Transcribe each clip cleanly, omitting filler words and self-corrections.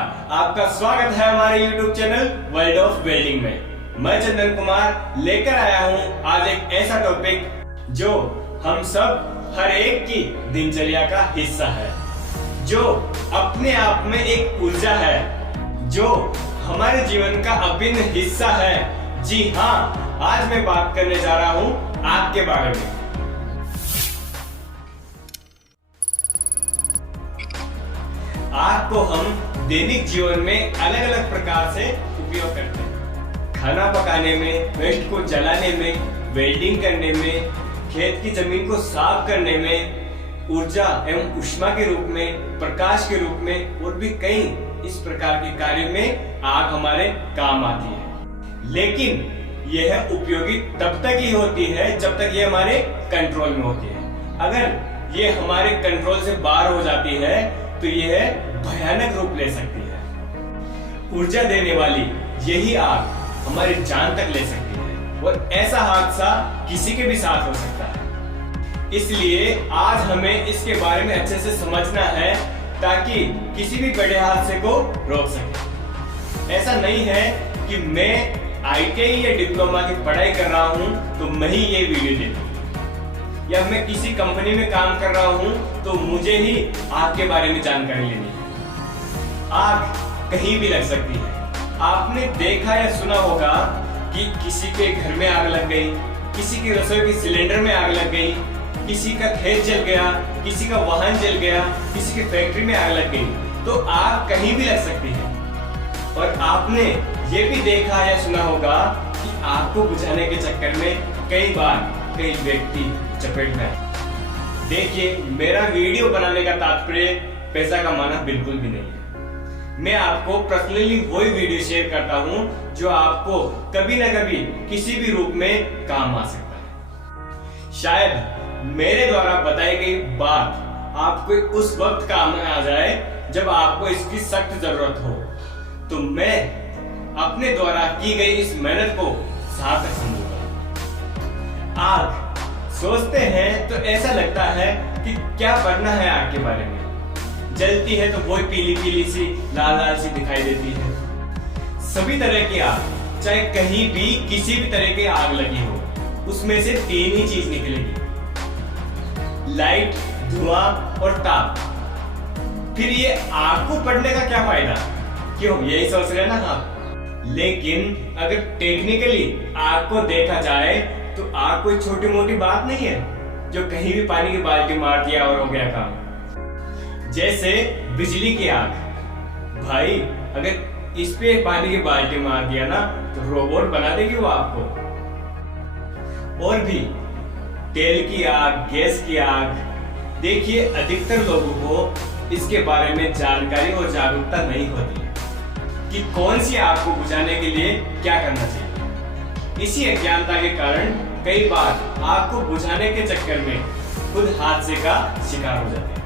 नमस्कार, आपका स्वागत है हमारे YouTube channel world of welding में। मैं चंदन कुमार लेकर आया हूं आज एक ऐसा टॉपिक जो हम सब हर एक की दिनचर्या का हिस्सा है, जो अपने आप में एक ऊर्जा है, जो हमारे जीवन का अभिन्न हिस्सा है। जी हाँ, आज मैं बात करने जा रहा हूं आग के बारे में। आग को हम दैनिक जीवन में अलग अलग प्रकार से उपयोग करते हैं। खाना पकाने में, वेस्ट को जलाने में, वेल्डिंग करने में, खेत की जमीन को साफ करने में, ऊर्जा एवं ऊष्मा के रूप में, प्रकाश के रूप में और भी कई इस प्रकार के कार्य में आग हमारे काम आती है। लेकिन यह उपयोगी तब तक ही होती है जब तक ये हमारे कंट्रोल में होती है। अगर ये हमारे कंट्रोल से बाहर हो जाती है तो यह भयानक रूप ले सकती है। ऊर्जा देने वाली यही आग हमारी जान तक ले सकती है और ऐसा हादसा किसी के भी साथ हो सकता है। इसलिए आज हमें इसके बारे में अच्छे से समझना है ताकि किसी भी बड़े हादसे को रोक सके। ऐसा नहीं है कि मैं ITI या डिप्लोमा की पढ़ाई कर रहा हूं तो मैं ही ये वीडियो देखूं, या मैं किसी कंपनी में काम कर रहा हूं तो मुझे ही आग के बारे में जानकारी लेनी है। आग कहीं भी लग सकती है। आपने देखा या सुना होगा कि किसी के घर में आग लग गई, किसी के रसोई के सिलेंडर में आग लग गई, किसी का खेत जल गया, किसी का वाहन जल गया, किसी की फैक्ट्री में आग लग गई। तो आग कहीं भी लग सकती है। और आपने ये भी देखा या सुना होगा कि आग को बुझाने के चक्कर में कई बार कई व्यक्ति चपेट में आए। देखिए, मेरा वीडियो बनाने का तात्पर्य पैसा कमाना बिल्कुल भी नहीं है। मैं आपको पर्सनली वही वीडियो शेयर करता हूं जो आपको कभी ना कभी किसी भी रूप में काम आ सकता है। शायद मेरे द्वारा बताई गई बात आपको उस वक्त काम में आ जाए जब आपको इसकी सख्त जरूरत हो, तो मैं अपने द्वारा की गई इस मेहनत को सार्थक समझूंगा। आग सोचते हैं तो ऐसा लगता है कि क्या पढ़ना है आग के बारे में। जलती है तो वही पीली पीली सी, लाल लाल सी दिखाई देती है। सभी तरह की आग, चाहे कहीं भी किसी भी तरह की आग लगी हो, उसमें से तीन ही चीज निकलेगी: लाइट, धुआं और ताप। फिर ये आग को पढ़ने का क्या फायदा? क्यों, यही सोच रहे ना आप? लेकिन अगर टेक्निकली आग को देखा जाए तो आग कोई छोटी मोटी बात नहीं है जो कहीं भी पानी की बाल्टी मार दिया और हो गया काम। जैसे बिजली की आग, भाई अगर इस पे पानी की बाल्टी मार दिया ना तो रोबोट बना देगी वो आपको। और भी तेल की आग, गैस की आग। देखिए, अधिकतर लोगों को इसके बारे में जानकारी और जागरूकता नहीं होती कि कौन सी आग को बुझाने के लिए क्या करना चाहिए। इसी अज्ञानता के कारण कई बार आग को बुझाने के चक्कर में खुद हादसे का शिकार हो जाते हैं।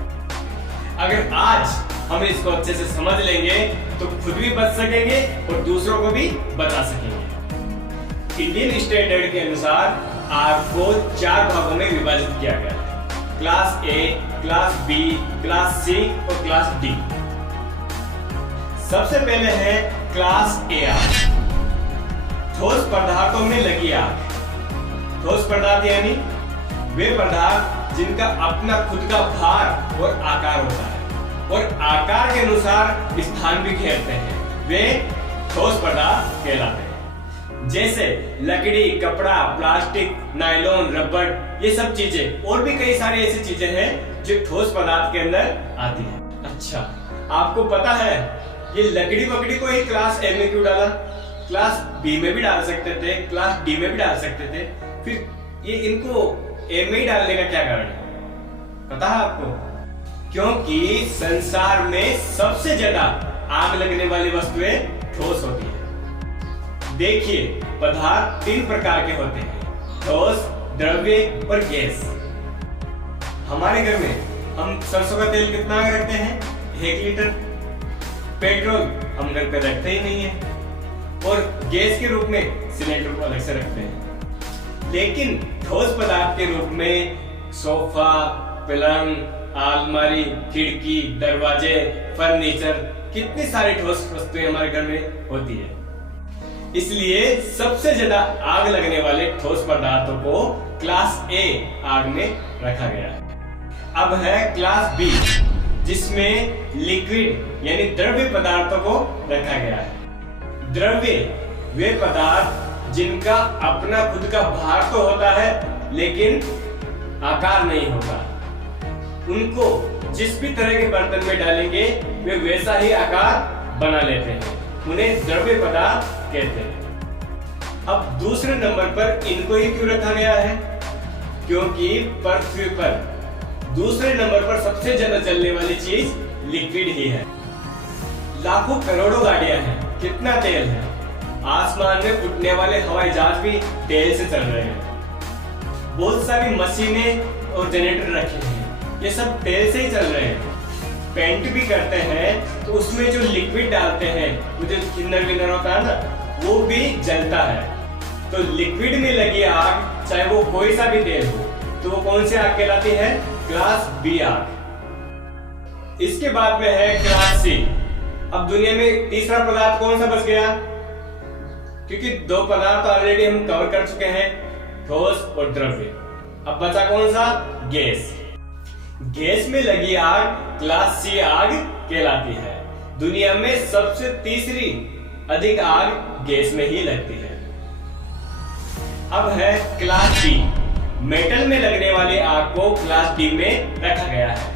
अगर आज हम इसको अच्छे से समझ लेंगे तो खुद भी बच सकेंगे और दूसरों को भी बचा सकेंगे। इंडियन स्टैंडर्ड के अनुसार आग को 4 भागों में विभाजित किया गया है: class A, class B, class C और क्लास D। सबसे पहले है क्लास A आग, ठोस पदार्थों में लगी आग। ठोस पदार्थ यानी वे पदार्थ जिनका अपना खुद का भार और आकार होता है और आकार के अनुसार स्थान भी घेरते हैं, वे ठोस पदार्थ कहलाते हैं। जैसे लकड़ी, कपड़ा, प्लास्टिक, नायलॉन, रबड़, ये सब चीजें और भी कई सारी ऐसी चीजें हैं जो ठोस पदार्थ के अंदर आती हैं। अच्छा, आपको पता है ये लकड़ी वकड़ी को ही क्लास A में क्यों डाला? क्लास B में भी डाल सकते थे, क्लास D में भी डाल सकते थे, फिर ये इनको A में ही डालने का क्या कारण है पता है आपको? क्योंकि संसार में सबसे ज्यादा आग लगने वाली वस्तुएं ठोस होती है। देखिए, पदार्थ 3 प्रकार के होते हैं: ठोस, द्रव्य और गैस। हमारे घर में हम सरसों का तेल कितना रखते हैं? 1 लीटर। पेट्रोल हम घर पे रखते ही नहीं है और गैस के रूप में सिलेंडर को अलग से रखते हैं। लेकिन ठोस पदार्थ के रूप में सोफा, पलंग, अलमारी, खिड़की, दरवाजे, फर्नीचर, कितनी सारी ठोस वस्तुएं हमारे घर में होती है। इसलिए सबसे ज्यादा आग लगने वाले ठोस पदार्थों को क्लास ए आग में रखा गया है। अब है क्लास बी, जिसमें लिक्विड यानी द्रव्य पदार्थों को रखा गया है। द्रव्य वे पदार्थ जिनका अपना खुद का भार तो होता है लेकिन आकार नहीं होता। उनको जिस भी तरह के बर्तन में डालेंगे वे वैसा ही आकार बना लेते हैं, उन्हें द्रव्य पदार्थ कहते हैं। अब दूसरे नंबर पर इनको ही क्यों रखा गया है? क्योंकि पृथ्वी पर दूसरे नंबर पर सबसे ज्यादा जलने वाली चीज लिक्विड ही है। लाखों करोड़ों गाड़ियां हैं, कितना तेल है, आसमान में उड़ने वाले हवाई जहाज भी तेल से चल रहे हैं, बहुत सारी मशीनें और जनरेटर रखे हैं, ये सब तेल से ही चल रहे हैं। पेंट भी करते हैं तो उसमें जो लिक्विड डालते हैं, वो जो थिनर विनर होता है ना, वो भी जलता है। तो लिक्विड में लगी आग, चाहे वो कोई सा भी तेल हो, तो वो कौन सी आग कहलाती है? क्लास बी आग। इसके बाद में है क्लास सी। अब दुनिया में तीसरा पदार्थ कौन सा बच गया? क्योंकि दो पदार्थ ऑलरेडी हम कवर कर चुके हैं, ठोस और द्रव्य। अब बचा कौन सा? गैस। गैस में लगी आग क्लास सी आग कहलाती है। दुनिया में सबसे तीसरी अधिक आग गैस में ही लगती है। अब है क्लास डी। मेटल में लगने वाली आग को क्लास डी में रखा गया है।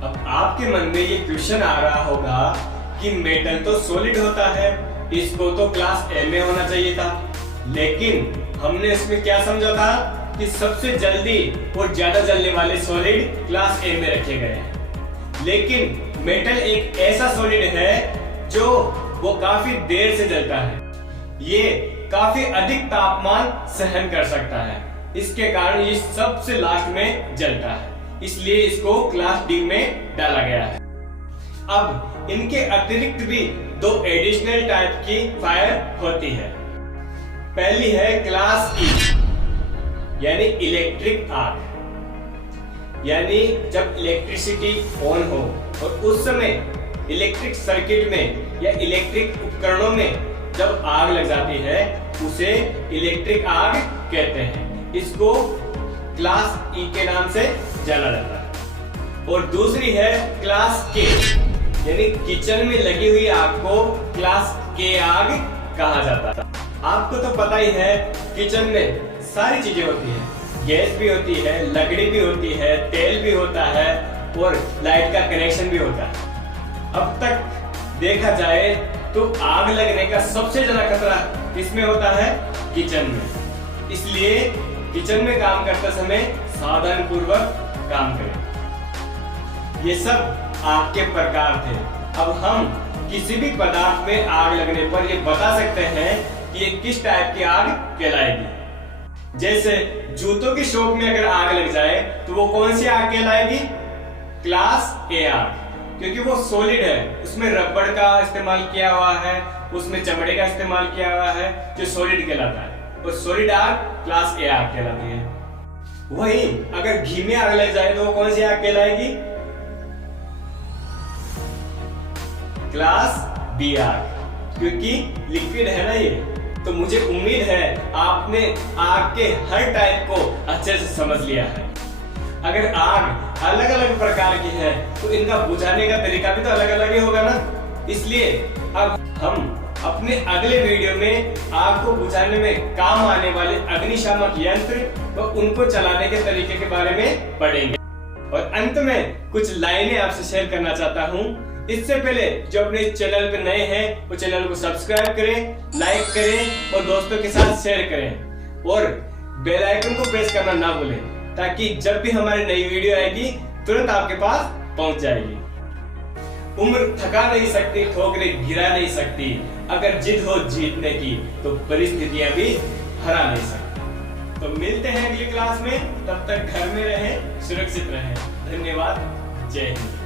अब आपके मन में ये क्वेश्चन आ रहा होगा कि मेटल तो सॉलिड होता है, इसको तो क्लास ए में होना चाहिए था, लेकिन हमने इसमें क्या समझा था कि सबसे जल्दी और ज्यादा जलने वाले सॉलिड क्लास ए में रखे गए हैं। लेकिन मेटल एक ऐसा सॉलिड है जो वो काफी देर से जलता है, ये काफी अधिक तापमान सहन कर सकता है, इसके कारण ये सबसे लास्ट में जलता है, इसलिए इसको क्लास डी में डाला गया है। अब इनके अतिरिक्त भी दो एडिशनल टाइप की फायर होती है। पहली है क्लास ई यानी इलेक्ट्रिक आग, यानी जब इलेक्ट्रिसिटी ऑन हो और उस समय इलेक्ट्रिक सर्किट में या इलेक्ट्रिक उपकरणों में जब आग लग जाती है, उसे इलेक्ट्रिक आग कहते हैं। इसको क्लास ई के नाम से जाना जाता है। और दूसरी है क्लास के, यानी किचन में लगी हुई आग को क्लास के आग कहा जाता है। आपको तो पता ही है, किचन में सारी चीजें होती है, गैस भी होती है, लकड़ी भी होती है, तेल भी होता है और लाइट का कनेक्शन भी होता है। अब तक देखा जाए तो आग लगने का सबसे ज्यादा खतरा किसमें होता है? किचन में। इसलिए किचन में काम करते समय सावधानी पूर्वक काम करें। ये सब आग के प्रकार थे। अब हम किसी भी पदार्थ में आग लगने पर ये बता सकते हैं कि ये किस टाइप की आग कहलाएगी। जैसे जूतों की शॉप में अगर आग लग जाए तो वो कौन सी आग कहलाएगी? क्लास ए आग, क्योंकि वो सॉलिड है, उसमें रबड़ का इस्तेमाल किया हुआ है, उसमें चमड़े का इस्तेमाल किया हुआ है, जो सॉलिड कहलाता है। और सॉलिड आग क्लास ए आग कहलाती है। वहीं अगर घी में आग लग जाए तो वो कौन सी आग कहलाएगी? क्लास बी आग, क्योंकि लिक्विड है ना ये। तो मुझे उम्मीद है आपने आग के हर टाइप को अच्छे से समझ लिया है। अगर आग अलग अलग प्रकार की है तो इनका बुझाने का तरीका भी तो अलग अलग ही होगा ना। इसलिए अब हम अपने अगले वीडियो में आग को बुझाने में काम आने वाले अग्निशामक यंत्र व उनको चलाने के तरीके के बारे में पढ़ेंगे। और अंत में कुछ लाइनें आपसे शेयर करना चाहता हूँ। इससे पहले जो अपने चैनल पे नए हैं वो चैनल को सब्सक्राइब करें, लाइक करें और दोस्तों के साथ शेयर करें और बेल आइकन को प्रेस करना ना भूलें, ताकि जब भी हमारी नई वीडियो आएगी तुरंत आपके पास पहुंच जाएगी। उम्र थका नहीं सकती, ठोकरें गिरा नहीं सकती, अगर जिद हो जीतने की तो परिस्थितियां भी हरा नहीं सकती। तो मिलते हैं अगली क्लास में, तब तक घर में रहें, सुरक्षित रहें। धन्यवाद। जय हिंद।